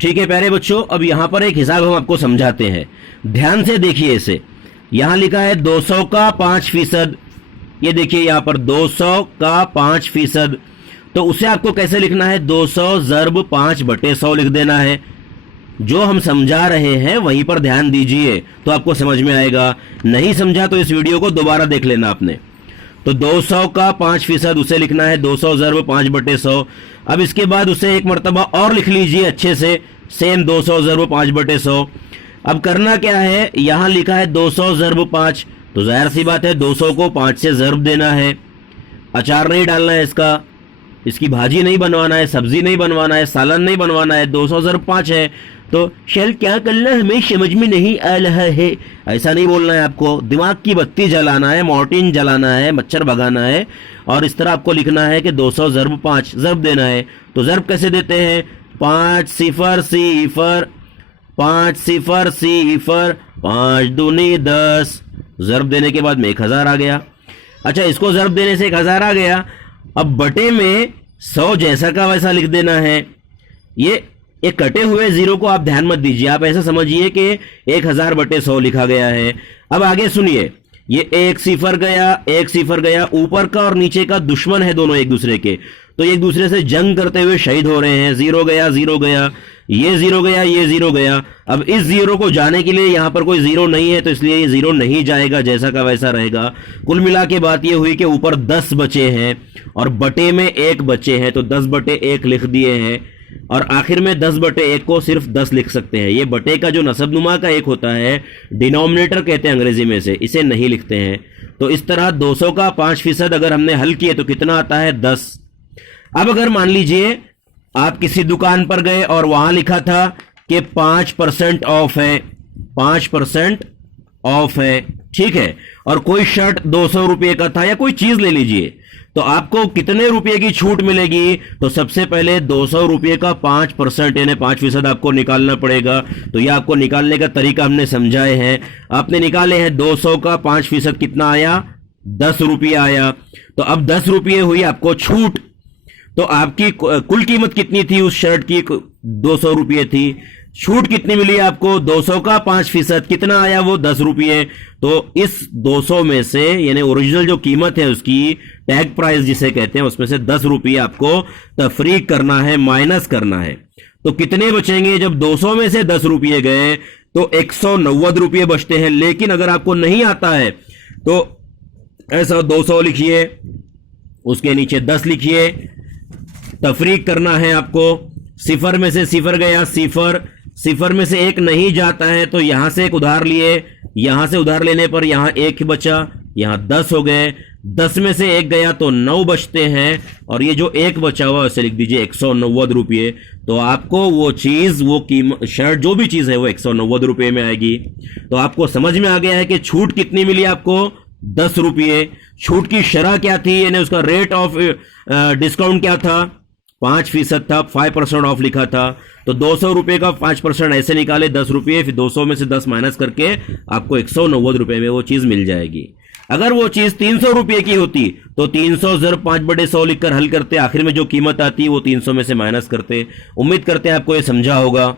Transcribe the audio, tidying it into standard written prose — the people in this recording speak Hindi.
ठीक है प्यारे बच्चों, अब यहां पर एक हिसाब हम आपको समझाते हैं, ध्यान से देखिए इसे। यहां लिखा है 200 का 5%, ये देखिए यहां पर 200 का 5%, तो उसे आपको कैसे लिखना है, 200 ज़र्ब 5/100 लिख देना है। जो हम समझा रहे हैं वहीं पर ध्यान दीजिए तो आपको समझ में आएगा, नहीं समझा तो इस वीडियो को दोबारा देख लेना आपने। तो 200 का 5% उसे लिखना है 200 ज़र्ब 5/100। अब इसके बाद उसे एक मर्तबा और लिख लीजिए अच्छे से, सेम 200 ज़र्ब 5/100। अब करना क्या है, यहां लिखा है 200 ज़र्ब 5, तो जाहिर सी बात है 200 को 5 से ज़र्ब देना है। अचार नहीं डालना है इसकी भाजी नहीं बनवाना है, सब्जी नहीं बनवाना है, सालन नहीं बनवाना है, 200 ज़र्ब 5 है। तो शैल क्या करना है हमें समझ में नहीं आ रहा है, ऐसा नहीं बोलना है आपको, दिमाग की बत्ती जलाना है, मॉर्टिन जलाना है, मच्छर भगाना है, और इस तरह आपको लिखना है कि 200 ज़र्ब 5 ज़र्ब देना है। तो ज़र्ब कैसे देते हैं, 5 0 0 5 0 0 5 दूनी 10, ज़र्ब देने के बाद में 1000 आ गया। अच्छा, इसको ज़र्ब देने से 1000 आ गया। अब बटे में 100 जैसा का वैसा लिख देना है। ये एक कटे हुए जीरो को आप ध्यान मत दीजिए, आप ऐसा समझिए कि 1000/100 लिखा गया है। अब आगे सुनिए, ये 1 0 गया, 1 0 गया, ऊपर का और नीचे का दुश्मन है दोनों एक दूसरे के, तो एक दूसरे से जंग करते हुए शहीद हो रहे हैं। 0 गया, 0 गया, ये 0 गया, ये 0 गया। अब इस 0 को जाने के लिए यहां पर कोई 0 नहीं है, तो इसलिए ये 0 नहीं जाएगा, जैसा का वैसा रहेगा। कुल मिला के बात ये हुई कि ऊपर 10 बचे हैं और बटे में 1 बचे हैं, तो 10/1 लिख दिए हैं, और आखिर में 10/1 को सिर्फ 10 लिख सकते हैं। ये बटे का जो नसबनुमा का 1 होता है, डिनोमिनेटर कहते हैं अंग्रेजी में से, इसे नहीं लिखते हैं। तो इस तरह 200 का 5% अगर हमने हल किए तो कितना आता है, 10। अब अगर मान लीजिए आप किसी दुकान पर गए और वहां लिखा था कि 5% ऑफ है, 5% ऑफ है, ठीक है, और कोई शर्ट 200 रुपये का था, या कोई चीज ले लीजिए, तो आपको कितने रुपए की छूट मिलेगी, तो सबसे पहले 200 रुपये का 5% यानी 5% आपको निकालना पड़ेगा। तो यह आपको निकालने का तरीका हमने समझाए हैं। आपने निकाले हैं 200 का 5% कितना आया, 10 रुपये आया। तो अब 10 रुपये हुई आपको छूट, तो आपकी कुल कीमत कितनी थी उस शर्ट की, 200 रुपये थी, छूट कितनी मिली आपको, 200 का 5% कितना आया, वो 10 रुपये। तो इस 200 में से, यानी ओरिजिनल जो कीमत है उसकी, टैग प्राइस जिसे कहते हैं, उसमें से 10 रुपये आपको तफरीक करना है, माइनस करना है। तो कितने बचेंगे, जब 200 में से 10 रुपये गए तो 190 रुपये बचते हैं। लेकिन अगर आपको नहीं आता है तो ऐसा 200 लिखिए, उसके नीचे 10 लिखिए, तफरीक करना है आपको। 0 में से 0 गया, 0 में से 1 नहीं जाता है, तो यहां से एक उधार लिए, यहां से उधार लेने पर यहां 1 बचा, यहां 10 हो गए। 10 में से 1 गया तो 9 बचते हैं, और ये जो 1 बचा हुआ उसे लिख दीजिए 190 रुपये। तो आपको वो चीज, वो कीमत, शर्ट जो भी चीज है वो 190 रुपये में आएगी। तो आपको समझ में आ गया है कि छूट कितनी मिली आपको, 10 रुपये। छूट की शरह क्या थी, यानी उसका रेट ऑफ डिस्काउंट क्या था, 5% था, 5% ऑफ लिखा था। तो 200 रुपये का 5% ऐसे निकाले 10 रुपये, फिर 200 में से 10 माइनस करके आपको 190 रुपये में वो चीज मिल जाएगी। अगर वो चीज 300 रुपये की होती तो 300 ज़र्ब 5/100 लिखकर हल करते, आखिर में जो कीमत आती है वो 300 में से माइनस करते। उम्मीद करते हैं आपको ये समझा होगा।